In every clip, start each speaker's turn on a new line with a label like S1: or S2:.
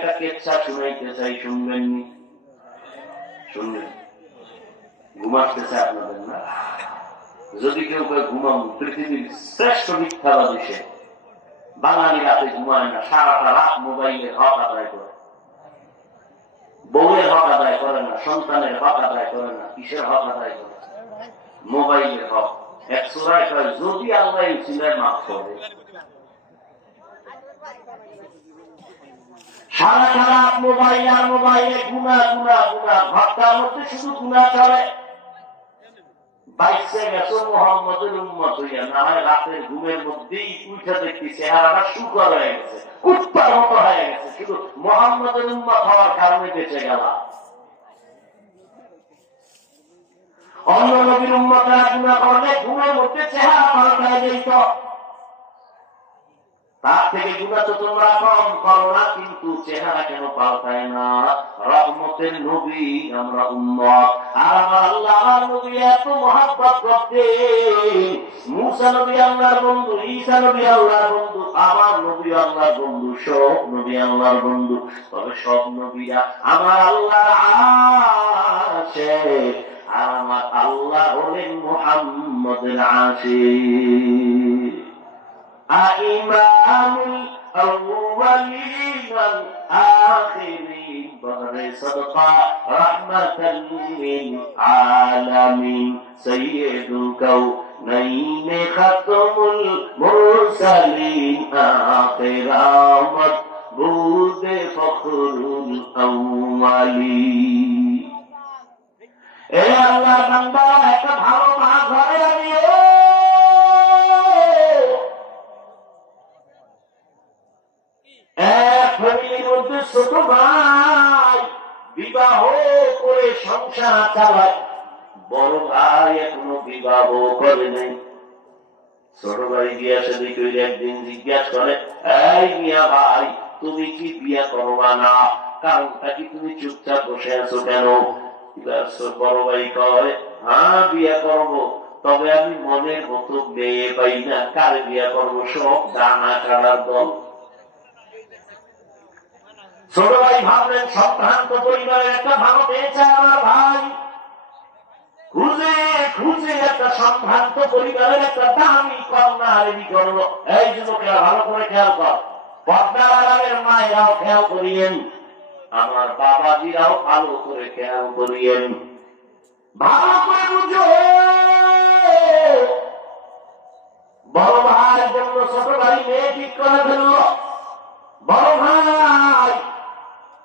S1: বুঝাইতে চাই শুনবেননি শুনবেন ঘুমাতেছে আপনাদের না যদি কেউ কেউ ঘুমাম পৃথিবীর শ্রেষ্ঠ মিথ্যাবাদী সে বাঙালি রাতে ঘুমায় না সারাটা রাত মোবাইলের হক আদায় করে বউয়ের হক আদায় করে না সন্তানের হক আদায় করে না কিসের হক আদায় করে মোবাইলের হক এক সুরায় যদি আল্লাহ মাফ করে সারা সারা মোবাইল আর মোবাইলে গুণা গুণা গুণা। ঘরটার মধ্যে শুধু গুণা চলে। উন্মত উন্মত হওয়ার কারণে বেঁচে গেল অন্য নবীর উন্মতরা গুণা করলে ঘুমের মধ্যে চেহারা পাল্টায় যেত তার থেকে গুণা তো তোমরা কম করো না কিন্তু চেহারা কেন পাল্টায় না? রহমতের নবী আমরা উন্মত আর আমার আল্লাহ নবী এত মহাব্বত করতে মুসা নবী আল্লাহর বন্ধু, ঈসা নবী আল্লাহর বন্ধু, আমার নবী আল্লাহর বন্ধু, সব নবী আল্লাহর বন্ধু। তবে সব নবীরা আমার আল্লাহর আছে আর আমার আল্লাহ হলেন মোহাম্মদের আশিক إمام الأولين والآخرين بر صدقا رحمة للعالمين سيد الكونين ختم المرسلين آخر آمد بود فخر الأولين এ আল্লাহ বান্দা একটা ভালো মা ঘরে ভাই বিবাহ করে সংসার চালায়। বড় ভাই এখনও বিবাহ করে নাই। ছোট ভাই বিয়া সাথে একদিন জিজ্ঞাসা করে, এই মিয়া ভাই, তুমি কি বিয়া করবা না? কারণটা কি তুমি চুপচাপ বসে আছো কেন? বড় ভাই কয় হ্যাঁ বিয়া করব। তবে আমি মনের মতো মেয়ে পাই না। কার বিয়া করব? সব দানা কাটার দল। ছোট ভাই ভাবলেন সম্ভ্রান্ত পরিবারের একটা ভালো পেয়েছে আমার ভাই। খুঁজে খুঁজে একটা সম্ভ্রান্ত পরিবারের একটা দামি কন্যা এই ভালো করে খেয়াল কর। মায়েরাও খেয়াল করিয়েন। আমার বাবাজিরাও ভালো করে খেয়াল করিয়েন। ভালো করে বুঝো। বড় ভাইয়ের জন্য ছোট ভাই মেয়ে ঠিক করে ফেলল। বড় ভাই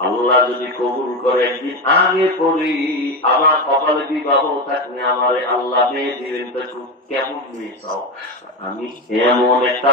S1: আল্লাহ যদি কবুল করে আগে পড়ি আমার কপালে বিবাহ থাকলে আমার আল্লাহ মেয়ে দিবেন, তো কেমন মেয়ে চাও আমি এমন একটা